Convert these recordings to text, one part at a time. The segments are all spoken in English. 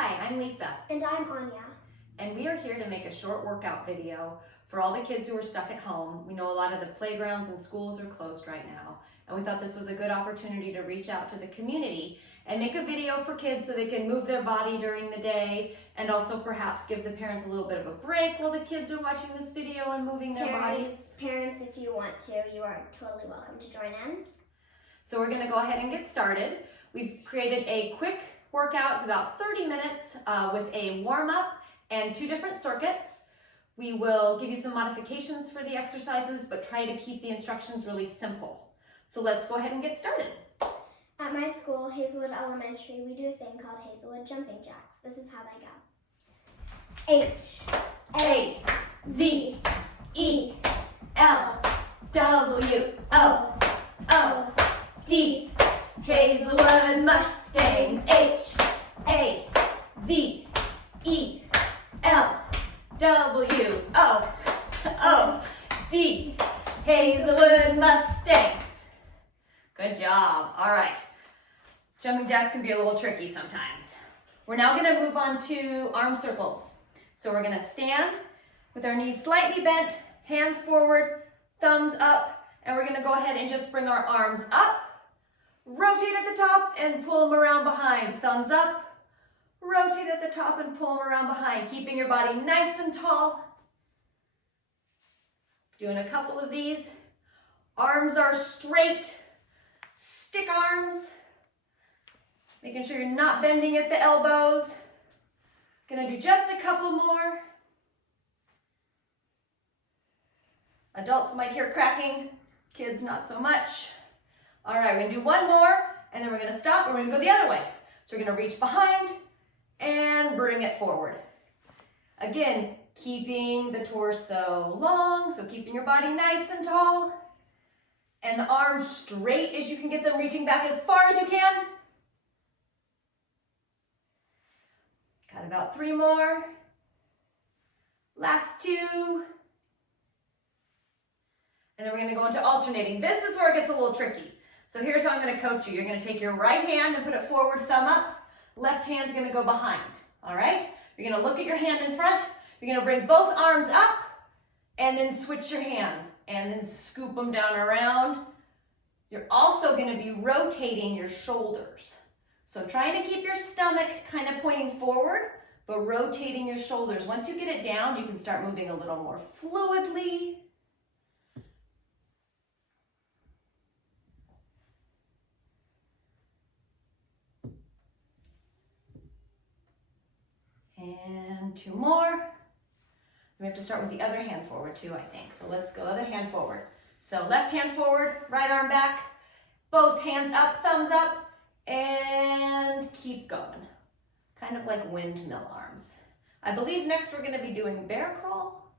Hi, I'm Lisa. And I'm Anya. And we are here to make a short workout video for all the kids who are stuck at home. We know a lot of the playgrounds and schools are closed right now. And we thought this was a good opportunity to reach out to the community and make a video for kids so they can move their body during the day and also perhaps give the parents a little bit of a break while the kids are watching this video and moving their bodies. Parents, if you want to, you are totally welcome to join in. So we're gonna go ahead and get started. We've created a quick workout. It's about 30 minutes with a warm-up and 2 different circuits. We will give you some modifications for the exercises, but try to keep the instructions really simple. So let's go ahead and get started. At my school, Hazelwood Elementary, we do a thing called Hazelwood Jumping Jacks. This is how they go. H-A-Z-E-L-W-O-O-D. Hazelwood Mustangs. H-A-Z-E-L-W-O-O-D. Hazelwood Mustangs. Good job. All right. Jumping jacks can be a little tricky sometimes. We're now going to move on to arm circles. So we're going to stand with our knees slightly bent, hands forward, thumbs up, and we're going to go ahead and just bring our arms up, rotate at the top and pull them around behind. Thumbs up, rotate at the top and pull them around behind, keeping your body nice and tall. Doing a couple of these. Arms are straight, stick arms. Making sure you're not bending at the elbows. Gonna do just a couple more. Adults might hear cracking, kids not so much. All right, we're gonna do one more and then we're gonna stop and we're gonna go the other way. So we're gonna reach behind and bring it forward. Again, keeping the torso long, so keeping your body nice and tall. And the arms straight as you can get them, reaching back as far as you can. Got about 3 more. Last 2. And then we're going to go into alternating. This is where it gets a little tricky. So here's how I'm going to coach you. You're going to take your right hand and put it forward, thumb up. Left hand's going to go behind. All right? You're going to look at your hand in front. You're going to bring both arms up and then switch your hands and then scoop them down around. You're also going to be rotating your shoulders. So trying to keep your stomach kind of pointing forward, but rotating your shoulders. Once you get it down, you can start moving a little more fluidly. And 2 more. We have to start with the other hand forward too, I think. So let's go other hand forward. So left hand forward, right arm back, both hands up, thumbs up, and keep going. Kind of like windmill arms. I believe next we're going to be doing bear crawl.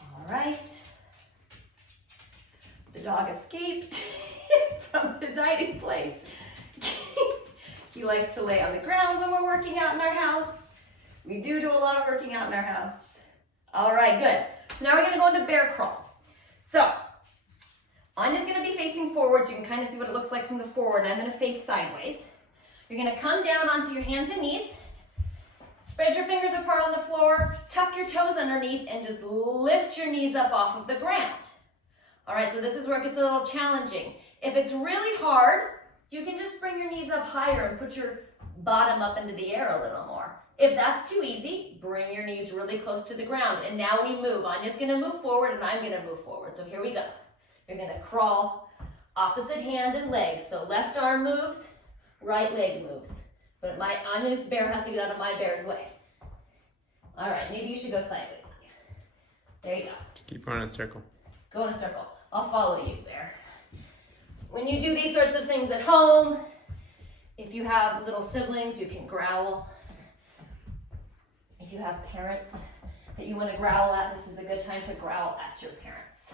All right. The dog escaped from his hiding place. He likes to lay on the ground when we're working out in our house. We do a lot of working out in our house. All right, good. So now we're going to go into bear crawl. So Anya's going to be facing forward so you can kind of see what it looks like from the forward. I'm going to face sideways. You're going to come down onto your hands and knees. Spread your fingers apart on the floor. Tuck your toes underneath and just lift your knees up off of the ground. All right, so this is where it gets a little challenging. If it's really hard, you can just bring your knees up higher and put your bottom up into the air a little more. If that's too easy, bring your knees really close to the ground. And now we move. Anya's going to move forward and I'm going to move forward. So here we go. You're going to crawl opposite hand and leg. So left arm moves, right leg moves. But Anya's bear has to get out of my bear's way. All right, maybe you should go sideways, Anya. There you go. Just keep going in a circle. Go in a circle. I'll follow you, bear. When you do these sorts of things at home, if you have little siblings, you can growl. If you have parents that you want to growl at, this is a good time to growl at your parents.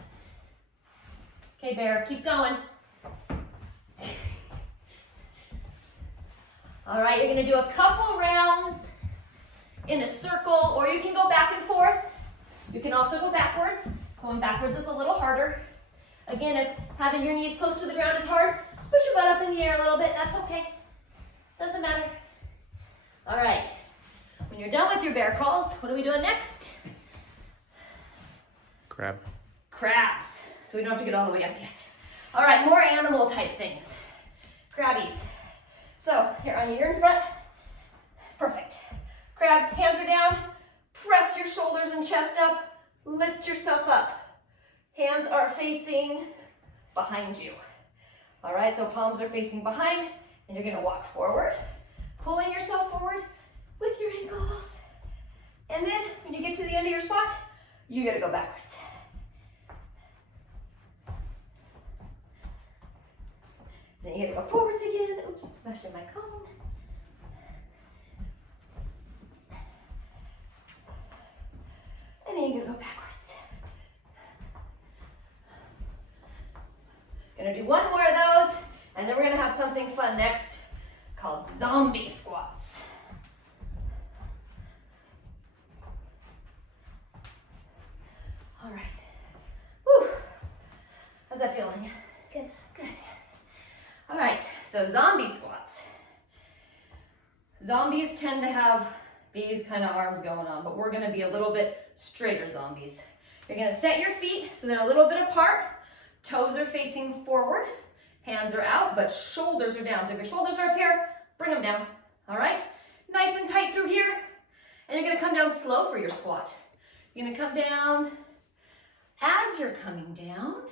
Okay, bear, keep going. All right, you're going to do a couple rounds in a circle, or you can go back and forth. You can also go backwards. Going backwards is a little harder. Again, if having your knees close to the ground is hard, just put your butt up in the air a little bit. That's okay. Doesn't matter. All right. When you're done with your bear crawls, what are we doing next? Crab. Crabs. So we don't have to get all the way up yet. All right, more animal type things. Crabbies. So here on you're in front. Perfect. Crabs, hands are down. Press your shoulders and chest up. Lift yourself up. Hands are facing behind you. All right, so palms are facing behind, and you're gonna walk forward, pulling yourself forward with your ankles. And then when you get to the end of your spot, you gotta go backwards. Then you gotta go forwards again. Oops, I'm smashing my cone. And then you gotta go backwards. Gonna do one more of those, and then we're gonna have something fun next called zombie squats. All right. Whew. How's that feeling? Good. Good. All right, so zombie squats. Zombies tend to have these kind of arms going on, but we're gonna be a little bit straighter zombies. You're gonna set your feet so they're a little bit apart. Toes are facing forward, hands are out, but shoulders are down. So if your shoulders are up here, bring them down, all right? Nice and tight through here. And you're gonna come down slow for your squat. You're gonna come down. As you're coming down,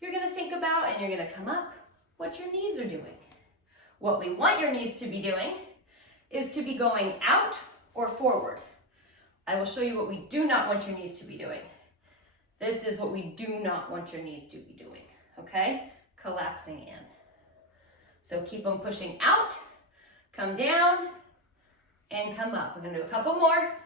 you're gonna think about, and you're gonna come up, what your knees are doing. What we want your knees to be doing is to be going out or forward. I will show you what we do not want your knees to be doing. This is what we do not want your knees to be doing, okay? Collapsing in. So keep them pushing out, come down, and come up. We're gonna do a couple more.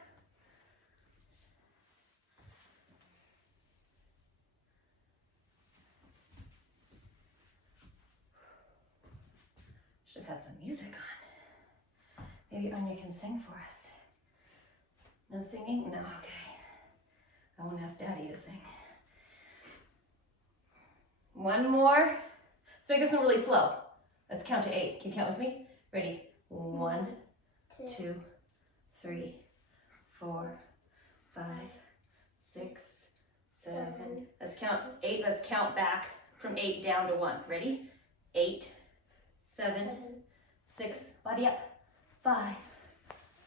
Should have had some music on. Maybe Anya can sing for us. No singing? No, okay. I won't ask Daddy to sing. One more. Let's make this one really slow. Let's count to 8. Can you count with me? Ready? 1, 2, 3, 4, 5, 6, 7. Let's count 8. Let's count back from 8 down to 1. Ready? 8, 7, 6. Body up. 5,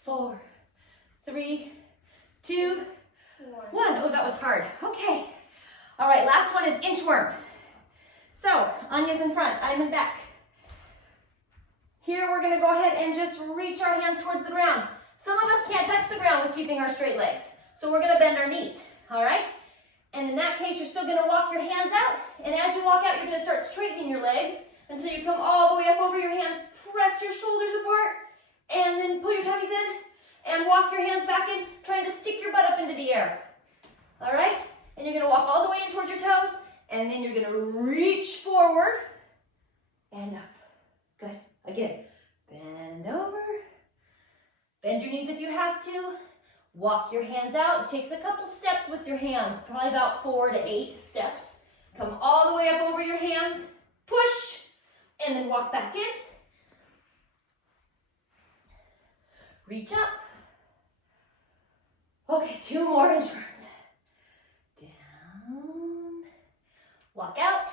4, 3, 2, 1. Oh, that was hard. Okay. All right, last one is inchworm. So, Anya's in front, I'm in back. Here we're gonna go ahead and just reach our hands towards the ground. Some of us can't touch the ground with keeping our straight legs. So we're gonna bend our knees, all right? And in that case, you're still gonna walk your hands out. And as you walk out, you're gonna start straightening your legs until you come all the way up over your hands. Press your shoulders apart and then pull your tummies in and walk your hands back in, trying to stick your butt up into the air. All right? And you're gonna walk all the way in towards your toes, and then you're gonna reach forward and up. Good. Again, bend over. Bend your knees if you have to. Walk your hands out. It takes a couple steps with your hands, probably about 4 to 8 steps. Come all the way up over your hands, push, and then walk back in. Reach up. Okay, 2 more inchworms. Down. Walk out.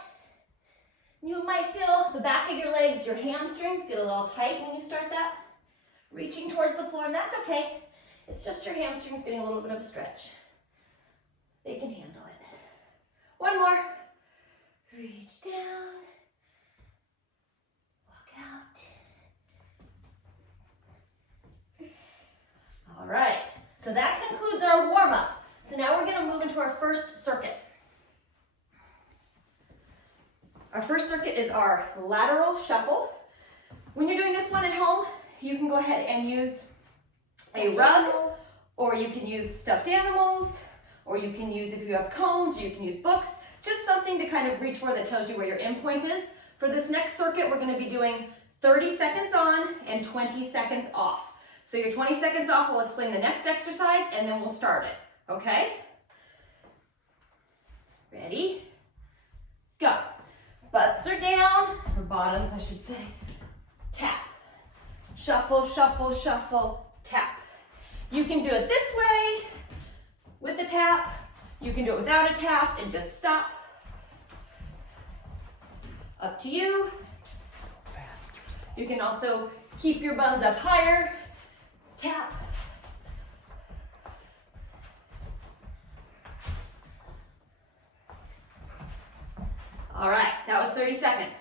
You might feel the back of your legs, your hamstrings get a little tight when you start that. Reaching towards the floor, and that's okay. It's just your hamstrings getting a little bit of a stretch. They can handle it. One more. Reach down. Walk out. All right, so that concludes our warm-up. So now we're gonna move into our first circuit. Our first circuit is our lateral shuffle. When you're doing this one at home, you can go ahead and use a rug, or you can use stuffed animals, or you can use, if you have cones, or you can use books, just something to kind of reach for that tells you where your end point is. For this next circuit, we're gonna be doing 30 seconds on and 20 seconds off. So your 20 seconds off will explain the next exercise, and then we'll start it, okay? Ready? bottoms, I should say. Tap. Shuffle, shuffle, shuffle, tap. You can do it this way with a tap. You can do it without a tap and just stop. Up to you. You can also keep your buns up higher. Tap. All right, that was 30 seconds.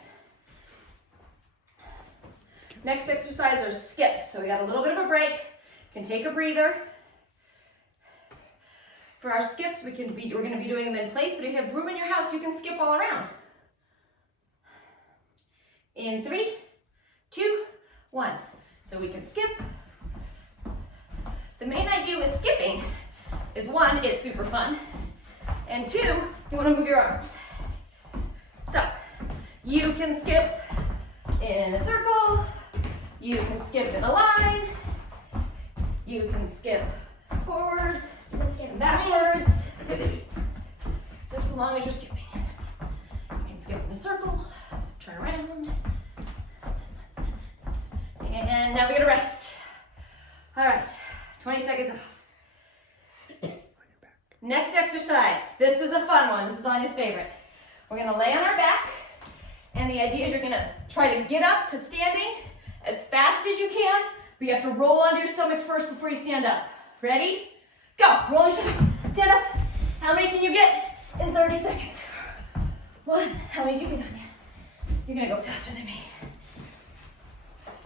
Next exercise are skips. So we got a little bit of a break. You can take a breather. For our skips, we're going to be doing them in place, but if you have room in your house, you can skip all around. In 3, 2, 1. So we can skip. The main idea with skipping is 1, it's super fun, and 2, you want to move your arms. So you can skip in a circle, you can skip in a line, you can skip forwards, You can skip backwards, just as long as you're skipping. You can skip in a circle, turn around, and now we're gonna rest. All right, 20 seconds off. Next exercise, this is a fun one, this is Anya's favorite. We're gonna lay on our back, and the idea is you're gonna try to get up to standing as fast as you can, but you have to roll onto your stomach first before you stand up. Ready? Go, roll your stomach, stand up. How many can you get in 30 seconds? 1, how many did you get, Anya? You're gonna go faster than me.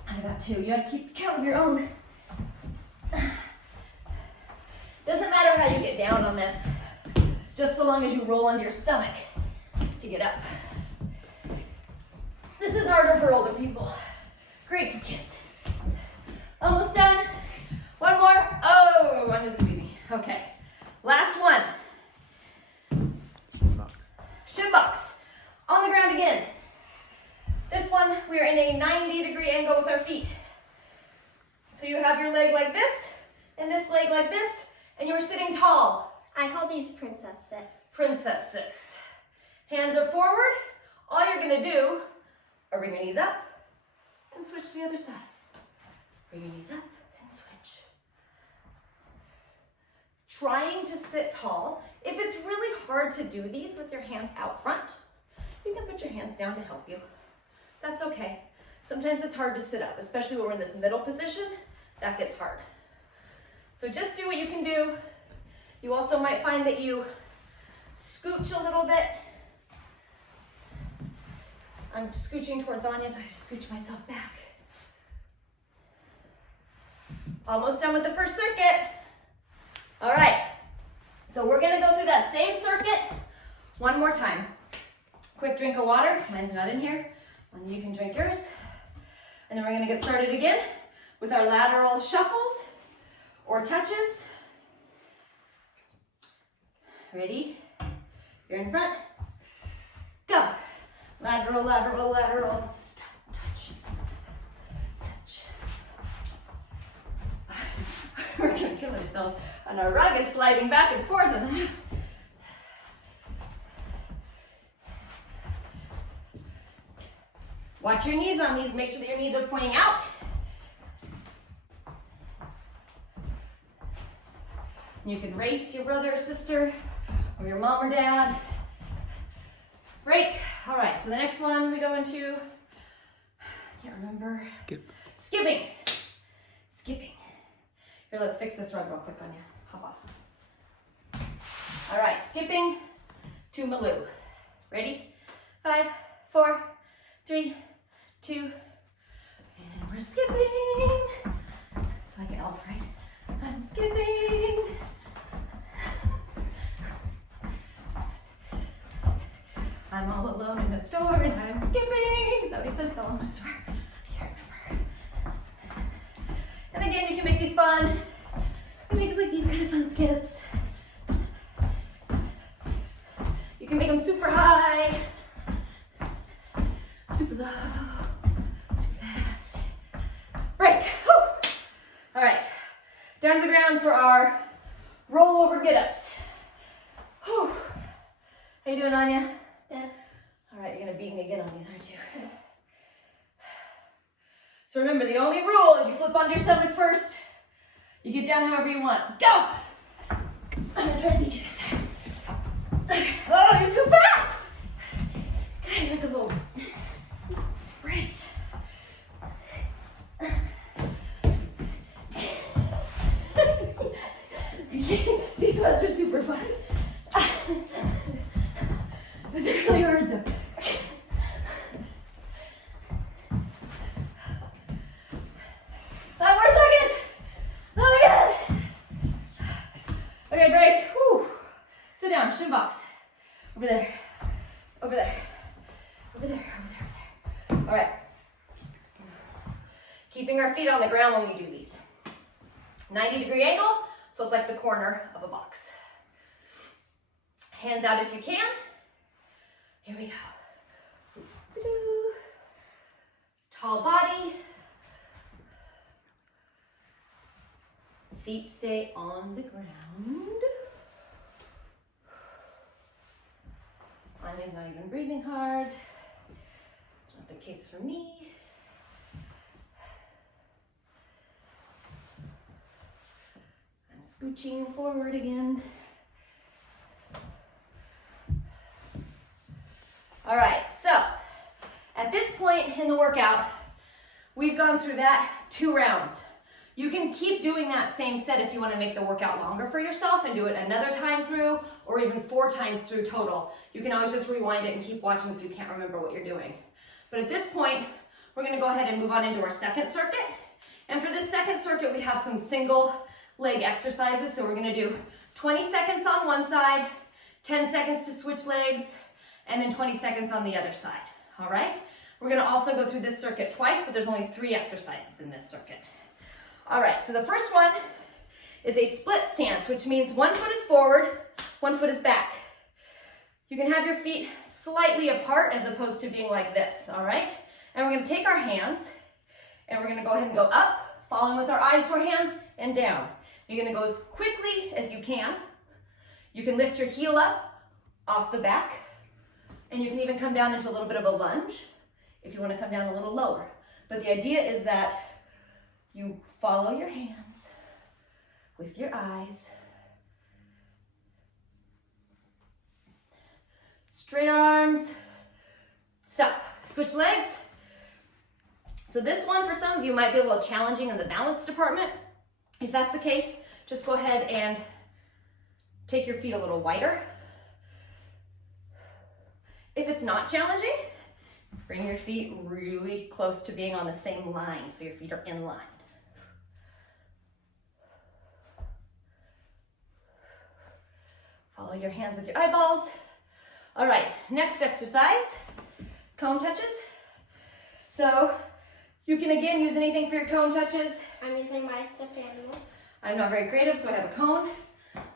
I got 2, you have to keep count of your own. Doesn't matter how you get down on this, just so long as you roll onto your stomach to get up. This is harder for older people. Great for kids. Almost done. One more. Oh, I'm just gonna beat me. Okay. Last one. Shin box. On the ground again. This one, we are in a 90-degree angle with our feet. So you have your leg like this, and this leg like this, and you're sitting tall. I call these princess sits. Princess sits. Hands are forward. All you're gonna do are bring your knees up and switch to the other side. Bring your knees up and switch. Trying to sit tall. If it's really hard to do these with your hands out front, you can put your hands down to help you. That's okay. Sometimes it's hard to sit up, especially when we're in this middle position. That gets hard. So just do what you can do. You also might find that you scooch a little bit. I'm scooching towards Anya, so I have to scooch myself back. Almost done with the first circuit. All right, so we're gonna go through that same circuit one more time. Quick drink of water, mine's not in here. You can drink yours. And then we're gonna get started again with our lateral shuffles or touches. Ready? You're in front. Go. Lateral, lateral, lateral. Stop, touch, touch. We're gonna kill ourselves. And our rug is sliding back and forth in the house. Watch your knees on these. Make sure that your knees are pointing out. You can race your brother or sister or your mom or dad. Break. All right, so the next one we go into, I can't remember. Skip. Skipping. Skipping. Here, let's fix this rug real quick on you. Hop off. All right, skipping to Maloo. Ready? 5, 4, 3, 2, and we're skipping. It's like an elf, right? I'm skipping. I'm all alone in the store and I'm skipping. Is that what he says? All alone in the store? I can't remember. And again, you can make these fun. You can make them like these kind of fun skips. You can make them super high, super low, too fast. Break. Whew. All right, down to the ground for our rollover get-ups. Whew. How you doing, Anya? Good. All right, you're gonna beat me again on these, aren't you? So remember, the only rule is you flip onto your stomach first. You get down however you want. Go! I'm gonna try to beat you this time. Oh, you're too fast! God, you're like a little sprite. These ones are super fun. But they're really hard though. 5 more seconds. Oh my God. Okay, break. Whew. Sit down, shin box. Over there. Over there. Over there. Over there. Over there. All right. Keeping our feet on the ground when we do these. 90-degree angle, so it's like the corner of a box. Hands out if you can. Here we go. Tall body. Feet stay on the ground. Anya's not even breathing hard. It's not the case for me. I'm scooching forward again. All right, so at this point in the workout, we've gone through that 2 rounds. You can keep doing that same set if you want to make the workout longer for yourself and do it another time through, or even 4 times through total. You can always just rewind it and keep watching if you can't remember what you're doing. But at this point, we're going to go ahead and move on into our second circuit. And for this second circuit, we have some single leg exercises. So we're going to do 20 seconds on one side, 10 seconds to switch legs, and then 20 seconds on the other side. All right? We're going to also go through this circuit twice, but there's only 3 exercises in this circuit. All right, so the first one is a split stance, which means 1 foot is forward, 1 foot is back. You can have your feet slightly apart as opposed to being like this, all right? And we're gonna take our hands and we're gonna go ahead and go up, following with our eyes to our hands, and down. You're gonna go as quickly as you can. You can lift your heel up off the back, and you can even come down into a little bit of a lunge if you wanna come down a little lower. But the idea is that you follow your hands with your eyes. Straight arms. Stop. Switch legs. So this one for some of you might be a little challenging in the balance department. If that's the case, just go ahead and take your feet a little wider. If it's not challenging, bring your feet really close to being on the same line so your feet are in line. Follow your hands with your eyeballs. All right, next exercise, cone touches. So you can again use anything for your cone touches. I'm using my stuffed animals. I'm not very creative, so I have a cone.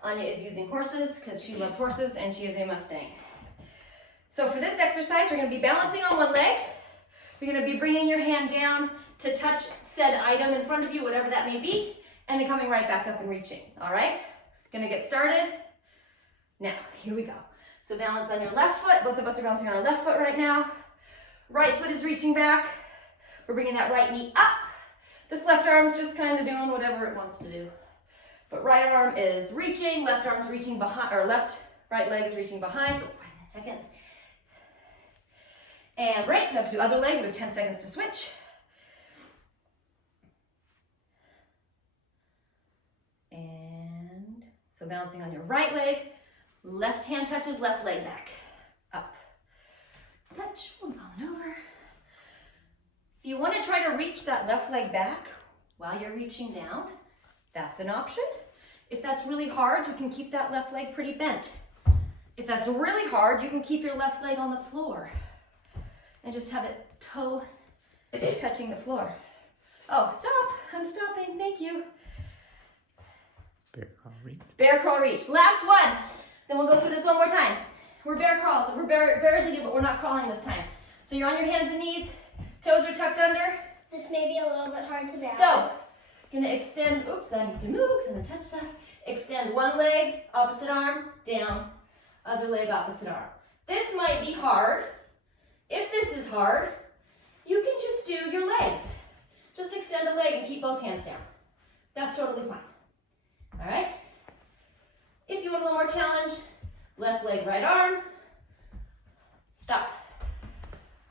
Anya is using horses because she loves horses and she is a Mustang. So for this exercise, we're going to be balancing on one leg. You're going to be bringing your hand down to touch said item in front of you, whatever that may be, and then coming right back up and reaching. All right? Going to get started. Now, here we go. So balance on your left foot. Both of us are balancing on our left foot right now. Right foot is reaching back. We're bringing that right knee up. This left arm's just kind of doing whatever it wants to do. But right arm is reaching, left arm's reaching behind, or right leg is reaching behind. 5 seconds. And break. We have to do other leg. We have 10 seconds to switch. And so balancing on your right leg. Left hand touches left leg back. Up. Touch. I'm falling over. If you want to try to reach that left leg back while you're reaching down, that's an option. If that's really hard, you can keep that left leg pretty bent. If that's really hard, you can keep your left leg on the floor and just have it toe touching the floor. Oh, stop. I'm stopping. Thank you. Bear crawl reach. Bear crawl reach. Last one. Then we'll go through this one more time. We're bear crawls. We're bears again, but we're not crawling this time. So you're on your hands and knees. Toes are tucked under. This may be a little bit hard to balance. Go. Gonna extend. Oops, I need to move because I'm gonna touch stuff. Extend one leg, opposite arm, down. Other leg, opposite arm. This might be hard. If this is hard, you can just do your legs. just extend a leg and keep both hands down. That's totally fine. All right? If you want a little more challenge, left leg, right arm. Stop.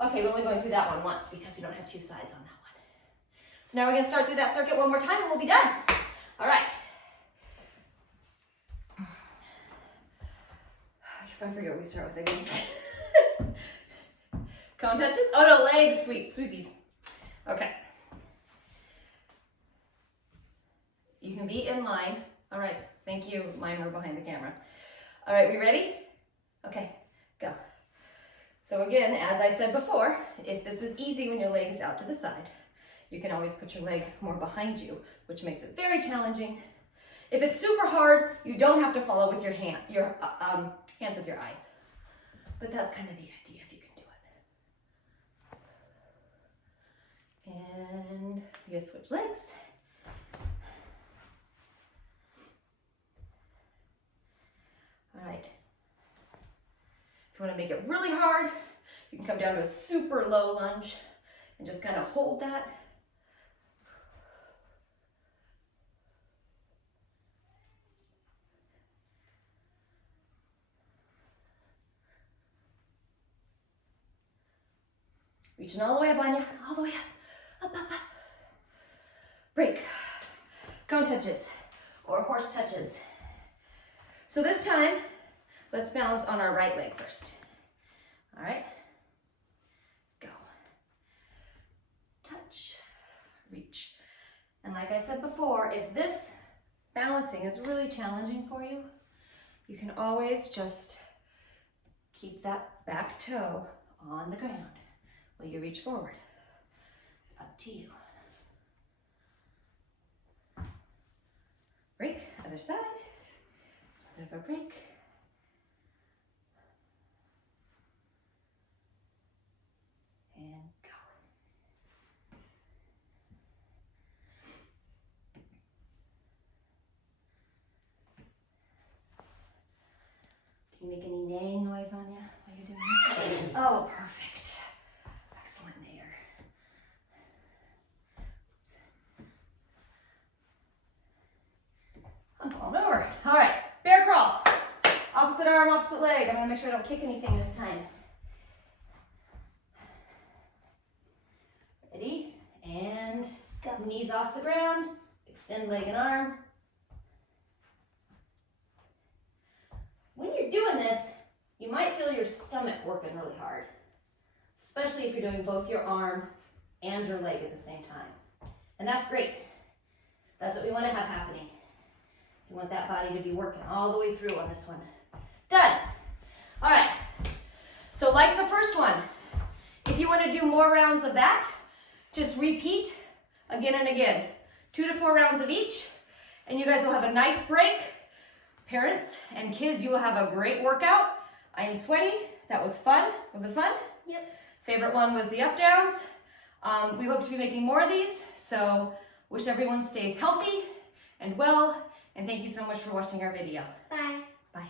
Okay, we're only going through that one once because we don't have two sides on that one. So now we're going to start through that circuit one more time and we'll be done. All right. I forget what we start with again. Cone touches? Oh no, legs, sweepies. Okay. You can be in line. All right, thank you, mimer behind the camera. All right, we ready? Okay, go. So again, as I said before, if this is easy when your leg is out to the side, you can always put your leg more behind you, which makes it very challenging. If it's super hard, you don't have to follow with your hands with your eyes. But that's kind of the idea if you can do it. And you switch legs. All right. If you want to make it really hard, you can come down to a super low lunge and just kind of hold that. Reaching all the way up on you, all the way up, up. Break. Cone touches or horse touches. So this time, let's balance on our right leg first. All right, go. Touch, reach. And like I said before, if this balancing is really challenging for you, you can always just keep that back toe on the ground while you reach forward. Up to you. Break, other side. A bit of a break. And go. Can you make any neighing noise on you while you're doing this? Oh, perfect. Excellent nair. I'm falling over. All right, bear crawl. Opposite arm, opposite leg. I'm gonna make sure I don't kick anything this time. Ready? And go. Knees off the ground. Extend leg and arm. When you're doing this, you might feel your stomach working really hard, especially if you're doing both your arm and your leg at the same time. And that's great. That's what we want to have happening. So we want that body to be working all the way through on this one. Done. All right. So like the first one, if you want to do more rounds of that, just repeat again and again. 2 to 4 rounds of each, and you guys will have a nice break. Parents and kids, you will have a great workout. I am sweaty. That was fun. Was it fun? Yep. Favorite one was the up downs. We hope to be making more of these, so wish everyone stays healthy and well, and thank you so much for watching our video. Bye. Bye.